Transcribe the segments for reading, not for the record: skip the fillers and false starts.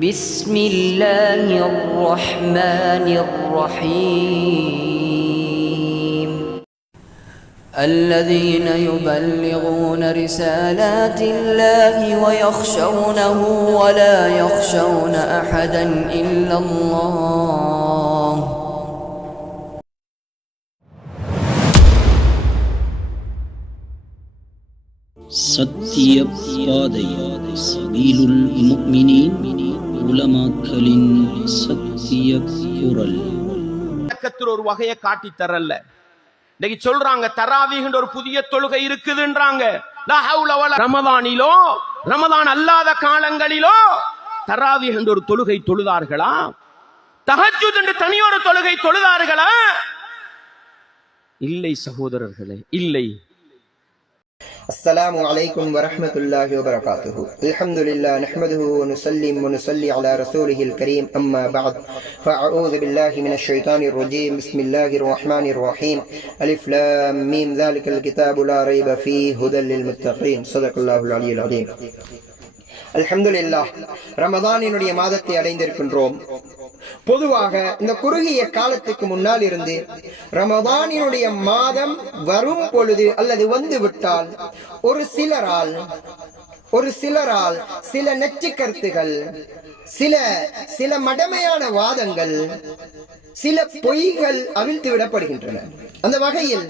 بسم الله الرحمن الرحيم الذين يبلغون رسالات الله ويخشونه ولا يخشون أحدا إلا الله சத்திய பாதை சபீலுல் முஃமினீன் உலமாக்களின் சத்திய குரல். ஒரு வகையை காட்டி தரல. இன்னைக்கு சொல்றாங்க தராவீஹ்ன்ற ஒரு புதிய தொழுகை இருக்குதுன்றாங்க. ரமதானிலோ ரமதான் அல்லாத காலங்களிலோ தராவீஹ் என்ற ஒரு தொழுகை தொழுதார்களா? தஹஜ்ஜுத் என்று தனியொரு தொழுகை தொழுதார்களா? இல்லை சகோதரர்களே, இல்லை. السلام عليكم ورحمة الله وبركاته. الحمد لله نحمده ونسلم ونصلي على رسوله الكريم أما بعد فأعوذ بالله من الشيطان الرجيم. بسم الله الرحمن الرحيم. ألف لام ميم ذلك الكتاب لا ريب فيه هدى للمتقين. صدق الله العلي العظيم. அல்ஹம்துலில்லாஹ், ரமதானினுடைய மாதத்தை அடைந்திருக்கின்றோம். பொதுவாக இந்த குறுகிய காலத்துக்கு முன்னால் இருந்து ரமதானினுடைய மாதம் வரும் பொழுது அல்லது வந்து விட்டால் ஒரு சிலரால் சில நச்சு கருத்துகள், சில மடமையான வாதங்கள், சில பொய்கள் அவிழ்த்து விடப்படுகின்றன. அந்த வகையில்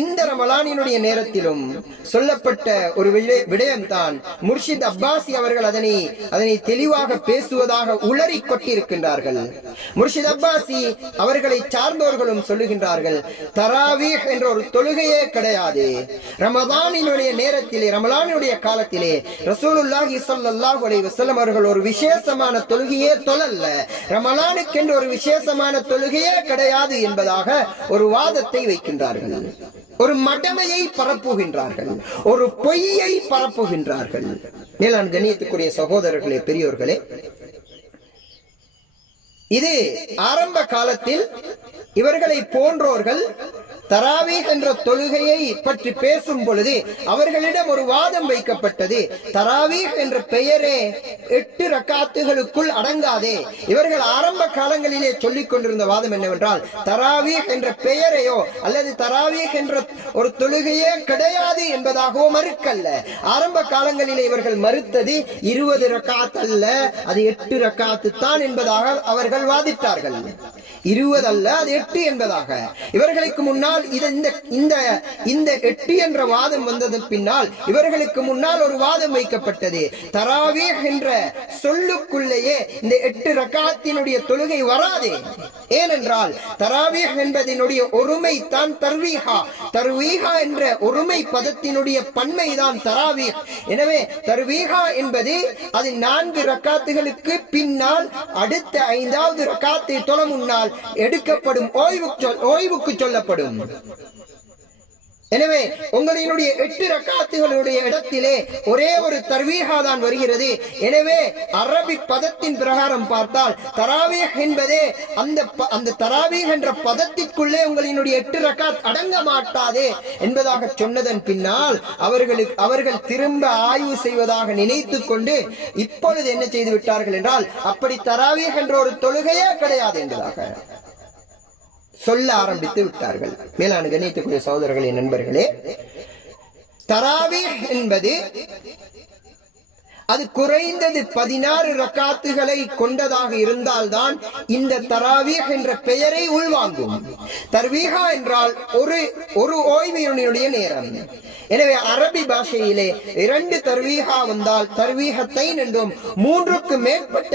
இந்த ரமலானினுடைய நேரத்திலும் சொல்லப்பட்ட ஒரு விடயம்தான் முர்ஷித் அப்பாசி அவர்கள் அதனை தெளிவாக பேசுவதாக உளறி கொட்டிருக்கின்றார்கள். முர்ஷித் அப்பாசி அவர்களை சார்ந்தோர்களும் சொல்லுகின்றார்கள், தராவீஹ் என்ற ஒரு தொழுகையே கிடையாது. ரமலானினுடைய நேரத்திலே, ரமலானுடைய காலத்திலே ரசூலுல்லாஹி ஸல்லல்லாஹு அலைஹி வஸல்லம் அவர்கள் ஒரு விசேஷமான தொழுகையே தொழல்ல, ரமலானுக்கு என்று ஒரு விசேஷமான தொழுகையே கிடையாது என்பதாக ஒரு வாதத்தை வைக்கின்றார்கள். ஒரு மடமையை பரப்புகின்றார்கள், ஒரு பொய்யை பரப்புகின்றார்கள். மேலான கண்ணியத்துக்குரிய சகோதரர்களே, பெரியோர்களே, இது ஆரம்ப காலத்தில் இவர்களை போன்றோர்கள் தராவீஹ் என்ற தொழுகையை பற்றி பேசும் பொழுது அவர்களிடம் ஒரு வாதம் வைக்கப்பட்டது. தராவீஹ் என்ற பெயரே 8 ரக்காத்துகளுக்குள் அடங்காதே. இவர்கள் ஆரம்ப காலங்களிலே சொல்லிக் கொண்டிருந்த வாதம் என்னவென்றால், தராவீஹ் என்ற பெயரையோ அல்லது தராவீஹ் என்ற ஒரு தொழுகையே கிடையாது என்பதாகவோ மறுக்கல்ல. ஆரம்ப காலங்களிலே இவர்கள் மறுத்தது 20 ரக்காத் அல்ல, அது 8 ரக்காத்து தான் என்பதாக அவர்கள் வாதிட்டார்கள். 20 அல்ல, அது 8 என்பதாக. இவர்களுக்கு முன்னால் இந்த 8 என்ற வாதம் வந்ததன் பின்னால் இவர்களுக்கு முன்னால் ஒரு வாதம் வைக்கப்பட்டது. தராவீஹ் என்ற சொல்லுக்குள்ளேயே இந்த 8 ரக்காத்தினுடைய தொழுகை வராதே. ஏனென்றால் தராவீஹ் என்பதனுடைய ஒருமை தான் தர்வீஹா. தர்வீஹா என்ற ஒருமை பதத்தினுடைய பன்மை தான் தராவீஹ். எனவே தர்வீஹா என்பது அது 4 ரக்காத்துகளுக்கு பின்னால் அடுத்த 5வது ரக்காத்தை தொழ முன்னால் எடுக்கப்படும் ஓய்வுக்கு சொல்லப்படும். எனவே உங்களினுடைய 8 ரக்காத்துகளுடைய இடத்திலே ஒரே ஒரு தர்வீஹா தான் வருகிறது. எனவே அரபி பதத்தின் பிரகாரம் பார்த்தால் தராவீஹ் என்பதே அந்த தராவீஹ் என்ற பதத்திற்குள்ளே உங்களினுடைய 8 ரக்காத் அடங்க மாட்டாதே என்பதாக சொன்னதன் பின்னால் அவர்கள் திரும்ப ஆய்வு செய்வதாக நினைத்துக் கொண்டு இப்பொழுது என்ன செய்து விட்டார்கள் என்றால், அப்படி தராவீஹ் என்ற ஒரு தொழுகையே கிடையாது என்பதாக சொல்ல ஆரம்பித்து விட்டார்கள். மேலான கண்ணியத்துக்குரிய சகோதரர்களே, நண்பர்களே, தராவீஹ் என்பது அது குறைந்தது 16 ரக்காத்துகளை கொண்டதாக இருந்தால்தான் இந்த தராவீஹ் என்ற பெயரை உள்வாங்கும். தர்வீஹா என்றால் ஒரு ஓய்வினுடைய நேரம். எனவே அரபி பாஷையிலே 2 தர்வீஹா வந்தால் தர்வீஹத்தைன் என்றும், 3க்கு மேற்பட்ட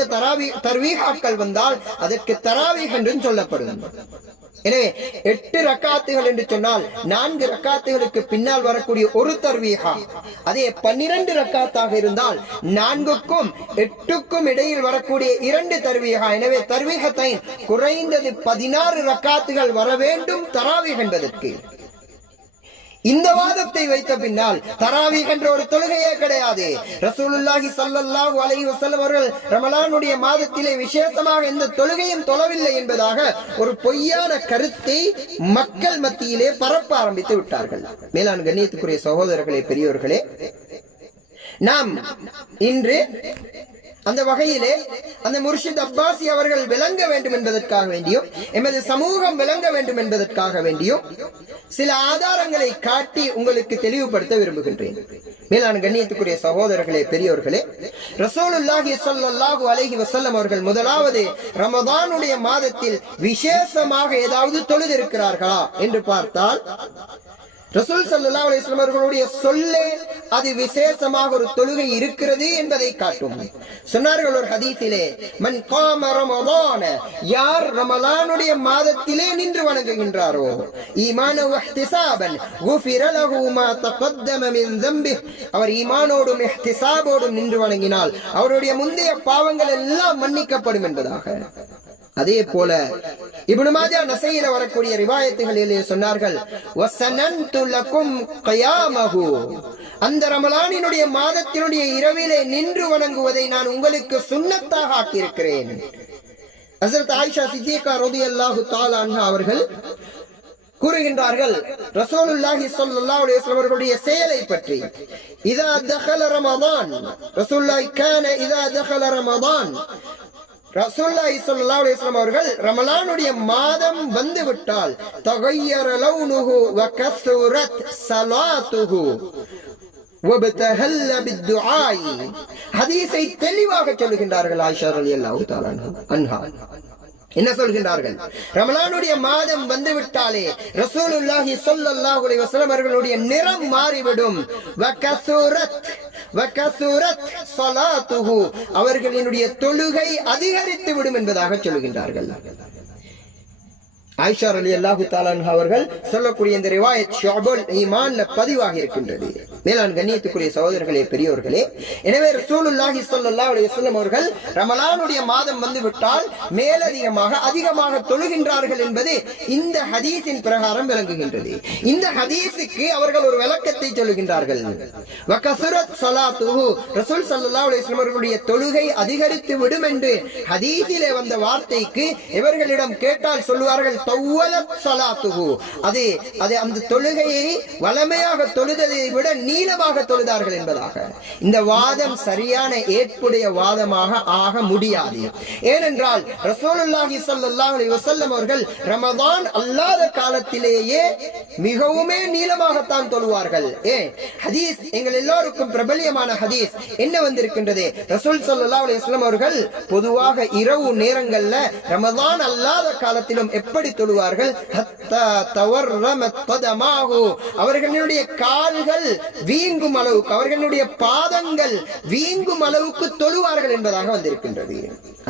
தர்வீஹாக்கள் வந்தால் அதற்கு தராவீஹ் என்றும் சொல்லப்படும். எனவே 8 ரக்காத்துகள் என்று சொன்னால் 4 ரக்காத்துகளுக்கு பின்னால் வரக்கூடிய ஒரு தர்வீஹா. அதே 12 ரக்காத்தாக இருந்தால் 4க்கும் 8க்கும் இடையில் வரக்கூடிய 2 தர்வீஹா. எனவே தர்வீஹத்தைன் குறைந்தது 16 ரக்காத்துகள் வர வேண்டும் தராவீஹ் என்பதற்கு. இந்த வாதத்தை வைத்த பின்னால் தராவீஹ் என்ற ஒரு தொழுகையே கிடையாது. ரசூலுல்லாஹி ஸல்லல்லாஹு அலைஹி வஸல்லம் அவர்கள் ரமலானுடைய மாதத்திலே விசேஷமாக எந்த தொழுகையும் தொழவில்லை என்பதாக ஒரு பொய்யான கருத்தை மக்கள் மத்தியிலே பரப்ப ஆரம்பித்து விட்டார்கள். மேலான கண்ணியத்துக்குரிய சகோதரர்களே, பெரியோர்களே, நாம் இன்று அந்த வகையிலே அந்த முர்ஷித் அப்பாசி அவர்கள் விளங்க வேண்டும் என்பதற்காக வேண்டியும் எமது சமூகம் விளங்க வேண்டும் என்பதற்காக வேண்டியும் சில ஆதாரங்களை காட்டி உங்களுக்கு தெளிவுபடுத்த விரும்புகின்றேன். மேலான கண்ணியத்துக்குரிய சகோதரர்களே, பெரியோர்களே, ரசூலுல்லாஹி ஸல்லல்லாஹு அலைஹி வஸல்லம் அவர்கள் முதலாவது ரமதானுடைய மாதத்தில் விசேஷமாக ஏதாவது தொழுதிருக்கிறார்களா என்று பார்த்தால் ரசூல் ஸல்லல்லாஹு அலைஹி வஸல்லம் அவர்களுடைய சொல்லே அது விசேஷமாக ஒரு தொழுகை இருக்கிறது என்பதை காட்டும். சொன்னார்கள் ஒரு ஹதீஸிலே, மன் காம ரமதான, யார் ரமலானுடைய மாதத்திலே நின்று வணங்குகின்றாரோ, ஈமான வ இஹ்திசாபன் குஃபிர லஹு மா தகத்தம மின் ذنبه, அவர் ஈமானோடும் இஹ்திசாபோடும் நின்று வணங்கினால் அவருடைய முந்தைய பாவங்கள் எல்லாம் மன்னிக்கப்படும் என்பதாக. அதே போல இப்னு மாஜா நஸையில வரக்கூடிய ரிவாயத்துகளிலே சொன்னார்கள், வஸனன்து லகும் கியாமஹு, அந்த ரமலானினுடைய மாதத்தினுடைய இரவிலே நின்று வணங்குவதை நான் உங்களுக்கு சுன்னத்தாக ஆக்கியிருக்கிறேன். ஹஜ்ரத் ஆயிஷா சித்திகா ரலியல்லாஹு தஆலா அன்ஹா அவர்கள் கூறுகின்றார்கள், ரசூலுல்லாஹி ஸல்லல்லாஹு அலைஹி வஸல்லம் அவர்களுடைய செயலை பற்றி, இதா தഖல ரமதான், ரசூலுல்லாஹி கான இதா தഖல ரமதான், ரசூலுல்லாஹி ஸல்லல்லாஹு அலைஹி வஸல்லம் அவர்கள் ரமலானுடைய மாதம் வந்து விட்டால் தகய்யர லௌனுஹு வ கஸரத் ஸலாத்துஹு வபதஹல்ல பித்துஆஇ. ஹதீஸை தெளிவாக சொல்லுகின்றார்கள் ஆயிஷா ரலியல்லாஹு தஆலா அன்ஹா. என்ன சொல்கின்றார்கள்? ரமலானுடைய மாதம் வந்து விட்டாலே ரசூலுல்லாஹி ஸல்லல்லாஹு அலைஹி வஸல்லம் அவர்களுடைய நிறம் மாறிவிடும். வகஸரத் ஸலாத்துஹு, அவர்களினுடைய தொழுகை அதிகரித்து விடும் என்பதாக சொல்கின்றார்கள். ஆயிஷா ரலியல்லாஹு தஆலா அன்ஹா அவர்கள் சொல்லக்கூடிய இந்த ரிவாயத் ஷுஅபுல் ஈமான்ல பதிவாக இருக்கின்றது. மேலான கண்ணியத்துக்குரிய சகோதரர்களே, பெரியோர்களே, எனவே ரசூலுல்லாஹி ஸல்லல்லாஹு அலைஹி வஸல்லம் அவர்கள் ரமலானுடைய மாதம் வந்து விட்டால் அதிகமாக தொழுகின்றார்கள் என்பது இந்த ஹதீஸின் பிரகாரம் விளங்குகின்றது. இந்த ஹதீஸுக்கு அவர்கள் ஒரு விளக்கத்தை சொல்லுகின்றார்கள். வகஸரத் ஸலாத்துஹு, ரசூல் ஸல்லல்லாஹு அலைஹி வஸல்லம் அவர்களுடைய தொழுகை அதிகரித்து விடும் என்று ஹதீஸிலே வந்த வார்த்தைக்கு இவர்களிடம் கேட்டால் சொல்வார்கள், தவ்வலத் ஸலாத்துஹு, அது அந்த தொழுகையை வளமையாக தொழுததை விட நீளமாக தொழுதார்கள் என்பதாக. இந்த வாதம் சரியான ஏற்புடைய வாதமாக ஆக முடியாது. ஏனென்றால் ரசூலுல்லாஹி ஸல்லல்லாஹு அலைஹி வஸல்லம் அவர்கள் ரமதான் அல்லாத காலத்திலேயே மிகவுமே நீளமாகத்தான் தொழுவார்கள். ஹதீஸ் எங்கள் எல்லோருக்கும் பிரபல்யமான ஹதீஸ் என்ன வந்திருக்கின்றது? ரசூல் ஸல்லல்லாஹு அலைஹி வஸல்லம் அவர்கள் பொதுவாக இரவு நேரங்கள்ல ரமதான் அல்லாத காலத்திலும் எப்படி தொழுவார்கள்? ஹத்தா தவர்ரமத் கதமாஹு, அவர்களுடைய கால்கள் வீங்கும் அளவுக்கு, அவர்களுடைய பாதங்கள் வீங்கும் அளவுக்கு தொழுவார்கள் என்பதாக வந்திருக்கின்றது.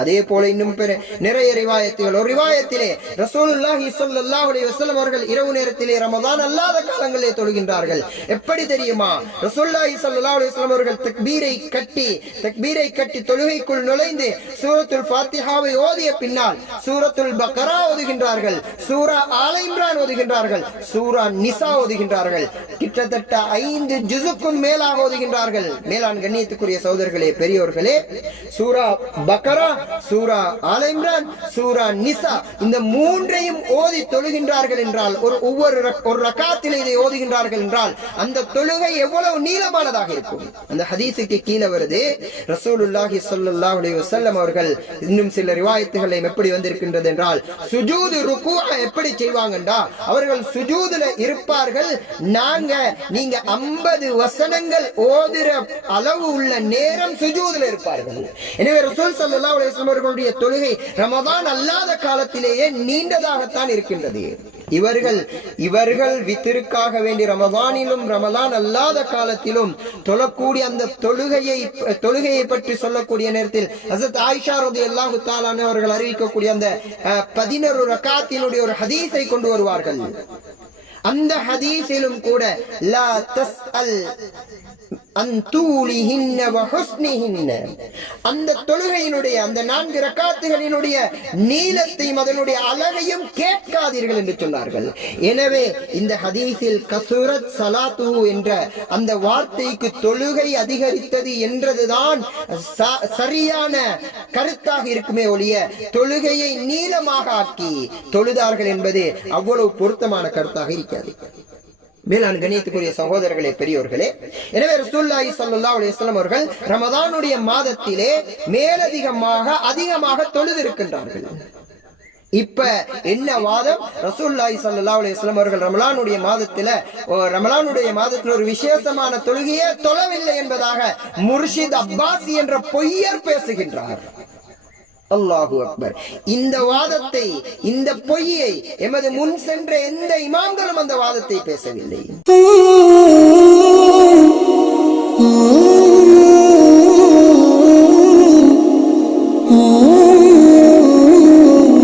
அதே போல இன்னும் நிறைய ரிவாயத்துகள். ஒரு ரிவாயத்திலே ரசூலுல்லாஹி ஸல்லல்லாஹு அலைஹி வஸல்லம் அவர்கள் இரவு நேரத்திலே ரமதான் அல்லாத காலங்களிலே தொழுகின்றார்கள். எப்படி தெரியுமா? ரசூலுல்லாஹி ஸல்லல்லாஹு அலைஹி வஸல்லம் அவர்கள் தக்பீரை கட்டி தொழுகைக்குள் நுழைந்து சூரத்துல் ஃபாத்திஹாவை ஓதிய பின்னால் சூரத்துல் பக்ரா ஓதுகின்றார்கள், சூரா ஆல இம்ரான் ஓதுகின்றார்கள், சூரா நிசா ஓதுகின்றார்கள். கிட்டத்தட்ட 5 ஜுஸுக்கும் மேலாக ஓதுகின்றார்கள். மேலான கண்ணியத்துக்குரிய சகோதரர்களே, பெரியோர்களே, சூரா பக்ரா, சூரா ஆல இம்ரான், சூரா நிசா, இந்த மூன்றையும் ஓதி தொழுகின்றார்கள் என்றால், ஒவ்வொரு ரக்காத்திலே இதை ஓதுகின்றார்கள் என்றால் அந்த தொழுகை எவ்வளவு நீளமானதாக இருக்கும். அந்த ஹதீஸுக்கு கீழே வருது, ரசூலுல்லாஹி ஸல்லல்லாஹு அலைஹி வஸல்லம் அவர்கள் இன்னும் சில ரிவாயத்துகளை எப்படி வந்திருக்கின்றது என்றால், சுஜூது ருக்கூஅ எப்படி செய்வாங்கண்டா, அவர்கள் சுஜூதுல இருப்பார்கள். நீங்க 50 வசனங்கள் ஓதுற அளவு உள்ள நேரம் சுஜூதுல இருப்பார்கள். எனவே ரசூல் ஸல்லல்லாஹு அலைஹி வஸல்லம் அவர்களுடைய தொழுகை ரமதான் அல்லாத காலத்திலேயே நீண்டதாகத்தான் இருக்கின்றது. இவர்கள் வித்திற்காக வேண்டி ரமதானிலும் ரமதான் அல்லாத காலத்திலும் தொழக்கூடிய அந்த தொழுகையை பற்றி சொல்லக்கூடிய நேரத்தில் ஹஜ்ரத் ஆயிஷா ரலியல்லாஹு தஆலா அவர்கள் அறிவிக்கக்கூடிய அந்த 11 ரக்காத்தினுடைய ஒரு ஹதீஸை கொண்டு வருவார்கள். அந்த ஹதீஸிலும் கூட லா தஸ்அல் அந்த தொழுகையினுடைய அந்த 4 ரக்காத்துகளினுடைய நீளத்தையும் அதனுடைய அழகையும் கேட்காதீர்கள் என்று சொன்னார்கள். எனவே இந்த ஹதீஸில் கஸரத் ஸலாத்து என்ற அந்த வார்த்தைக்கு தொழுகை அதிகரித்தது என்றதுதான் சரியான கருத்தாக இருக்குமே ஒழிய தொழுகையை நீளமாக ஆக்கி தொழுதார்கள் என்பது அவ்வளவு பொருத்தமான கருத்தாக இருக்காது. மேலான கணியத்துக்குரிய சகோதரர்களே, பெரியோர்களே, எனவே ரசூலுல்லாஹி ஸல்லல்லாஹு அலைஹி வஸல்லம் அவர்கள் ரமதானுடைய மாதத்திலே அதிகமாக தொழுதிருக்கின்றார்கள். இப்ப என்ன வாதம்? ரசூலுல்லாஹி ஸல்லல்லாஹு அலைஹி வஸல்லம் அவர்கள் ரமலானுடைய மாதத்தில் ஒரு விசேஷமான தொழுகையே தொழவில்லை என்பதாக முர்ஷித் அப்பாசி என்ற பொய்யர் பேசுகின்றார். அல்லாஹு அக்பர். இந்த வாதத்தை, இந்த பொய்யை எமது முன் சென்ற எந்த இமாம்களும் அந்த வாதத்தை பேசவில்லை.